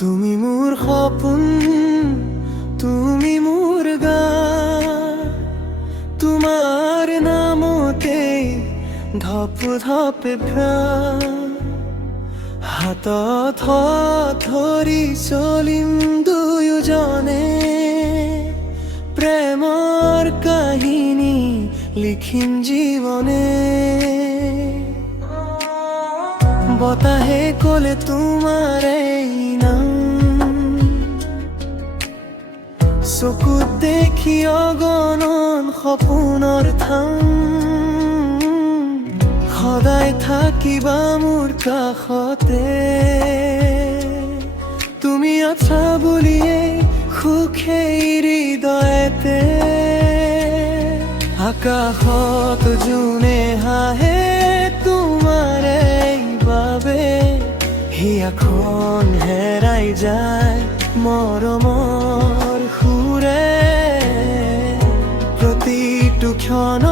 তুমি মোৰ সপোন, তুমি মোৰ গান, তোমাৰ নামতে ধপ ধপে প্ৰাণ। হাতত ধৰি চলিম দুয়োজনে, প্ৰেমৰ কাহিনী লিখিম জীৱনে। বতাহে ক'লে তোমাৰে নাম, চকুত দেখি অগণন সপোনৰ থাম। সদায় থাকিবা মোৰ কাষতে, তুমি আছা বুলিয়ে সুখে হৃদয়তে। আকাশত জোনে হাঁহে তোমাৰে বাবে, হিয়াখন হেৰাই যায় মৰমৰ সুৰে। প্ৰতিটো ক্ষণ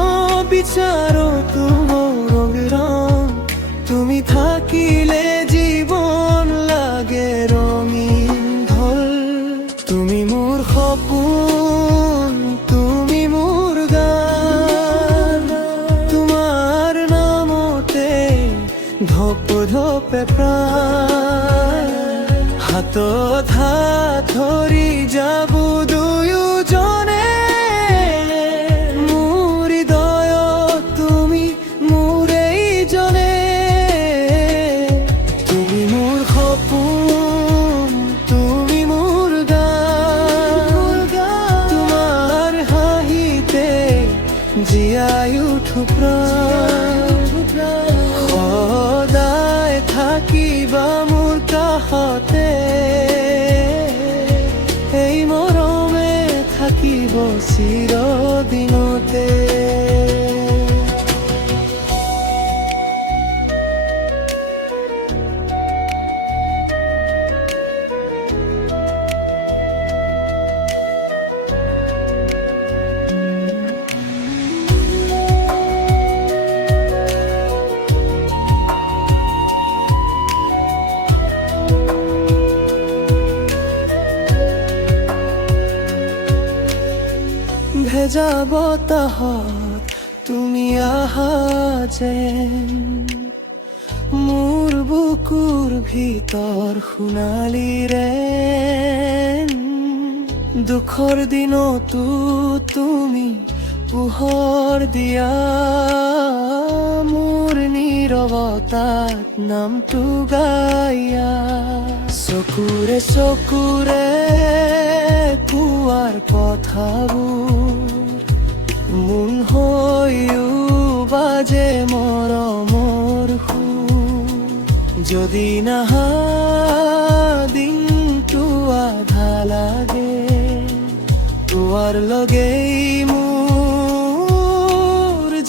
বিচাৰো তোমাৰ ৰং, তুমি থাকিলে জীৱন লাগে ৰঙীন ঢল। তুমি মোৰ সপোন, তুমি মোৰ গান, তোমাৰ নামতে ধপ ধপে প্ৰাণ। হাতত হাত ধৰি যাব দুয়োজনে, মোৰ হৃদয়ত তুমি মোৰেই জনে। তুমি মোৰ সপোন, তুমি মোৰ গান, তোমাৰ হাঁহিতে জীয়াই উঠো প্ৰাণ। সদায় থাকিবা মোৰ কাষতে, এই মৰমে থাকিব চিৰদিনতে। ভেজা বতাহত তুমি আহা যেন, মোৰ বুকুৰ ভিতৰ সোণালীৰে। দুখৰ দিনতো তুমি পোহৰ দিয়া, মোৰ নীৰৱতাত নামটো গায়া। চকুৰে চকুৰে কোৱাৰ কথাবোৰ মোন হৈও বাজে মৰমৰ সুৰ। যদি নাহা দিনটো আধা লাগে, তোমাৰ লগেই মোৰ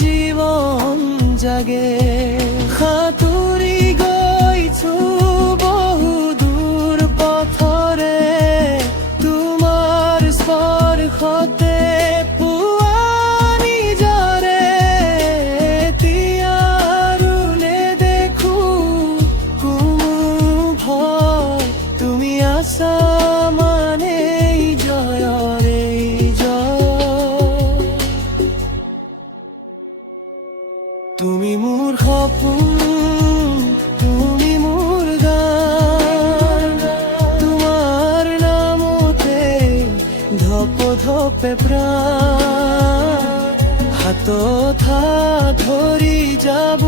জীৱন জাগে। সাঁতুৰি গৈছো বহু দূৰ পথৰে, তোমাৰ স্পৰ্শতে মানে জয়ৰে জয়। তুমি মোৰ সপোন, তুমি মোৰ গান, তোমাৰ নামতে ধপ ধপে প্ৰাণ। হাতত হাত ধৰি যাব